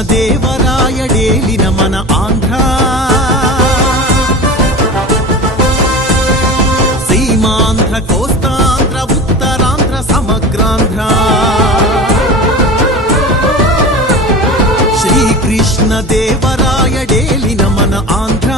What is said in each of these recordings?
శ్రీకృష్ణదేవరాయడేలిన మన ఆంధ్ర సీమాంధ్ర కోస్తాంధ్ర ఉత్తరాంధ్ర సమగ్రాంధ్ర శ్రీకృష్ణదేవరాయడేలిన మన ఆంధ్ర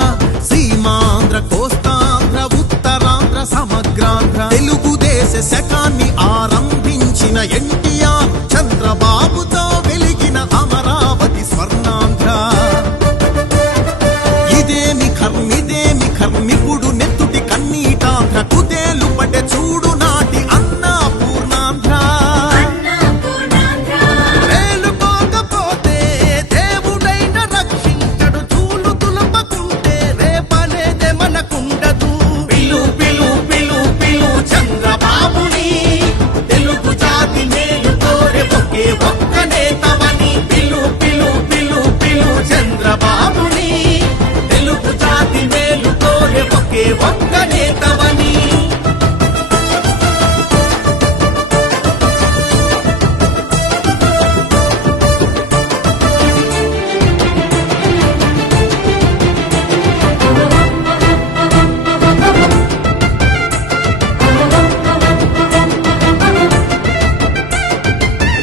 సీమాంధ్ర కోస్తాంధ్ర ఉత్తరాంధ్ర సమగ్రాంధ్ర తెలుగుదేశ శకాన్ని ఆరంభించిన ఎన్టీఆర్ చంద్రబాబుతో వెలిగిన అమరావతి స్వర్ణాంధ్ర ఇదేమి కర్మికుడు నెత్తుటి కన్నీటాంధ్ర కుదేలు పడే చూడు నాటి అన్నపూర్ణాంధ్ర దేవుడైన రక్షించడు చూలు తులపకుంటే రేపనేదే మనకుండదు పిలు పిలు పిలు పిలు చంద్రబాబుని తెలుగు జాతి మేలు కోరే ఒకే ఒక్క నేతవని పిలు పిలు పిలు పిలు చంద్రబాబుని తెలుగు జాతి మేలు కోరే ఒకే ఒక్క నేతవని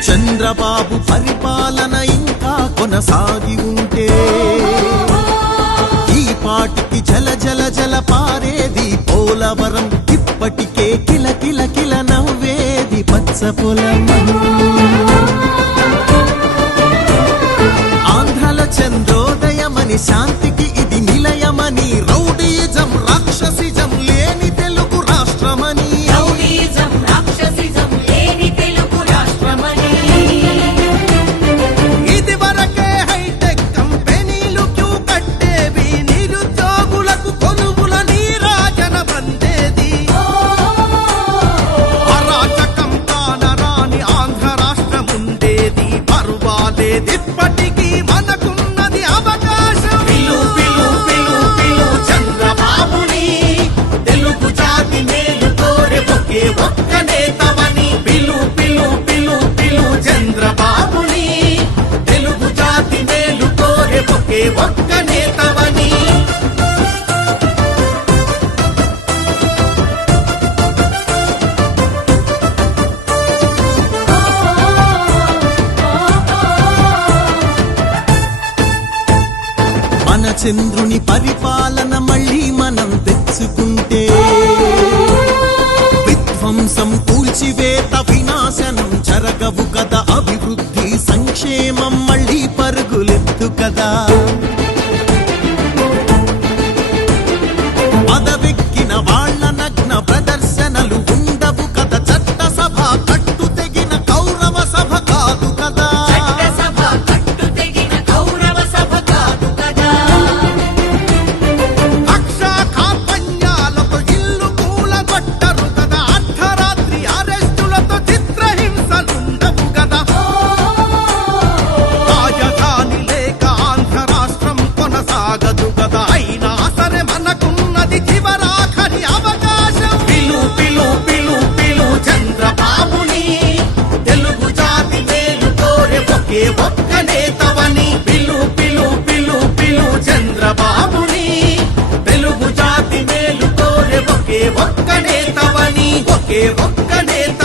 చంద్రబాబు పరిపాలన ఇంకా కొనసాగి ఉంటే ఈ పాటికి జల జల జల పారేది పోలవరం ఇప్పటికే కిల కిల కిల నవ్వేది పచ్చ పొలం ఆంధ్రల చంద్రోదయమని శాంతికి ఇది నిలయమని రౌడీజం రాక్షసిజం లేని తెలుగు రాష్ట్రమని ఇప్పటికీ మనకున్నది అవకాశం పిలు పిలు పిలు పిలు చంద్రబాబుని తెలుగు జాతి మేలు కోరే ఒకే ఒక్క నేతవని పిలు పిలు పిలు పిలు చంద్రబాబుని తెలుగు జాతి మేలు కోరే ఒకే ఒక్క నేతవని చంద్రుని పరిపాలన మళ్ళీ మనం తెచ్చుకుంటే విధ్వంసం కూల్చివేత వినాశనం జరగవు కదా అభివృద్ధి సంక్షేమం మళ్ళీ పరుగులెత్తు కదా పదవెక్కిన వాళ్ళ నగ్న ప్రదర్శనలు ఉండవు కదా చట్టసభ కట్టు తెగిన కౌరవ సభ కాదు కదా ఒక్క నేతవని పిలు పిలు పిలు పిలు చంద్రబాబుని తెలుగు జాతి మేలు కోరే ఒకే ఒక్క నేతవని ఒకే ఒక్క నేత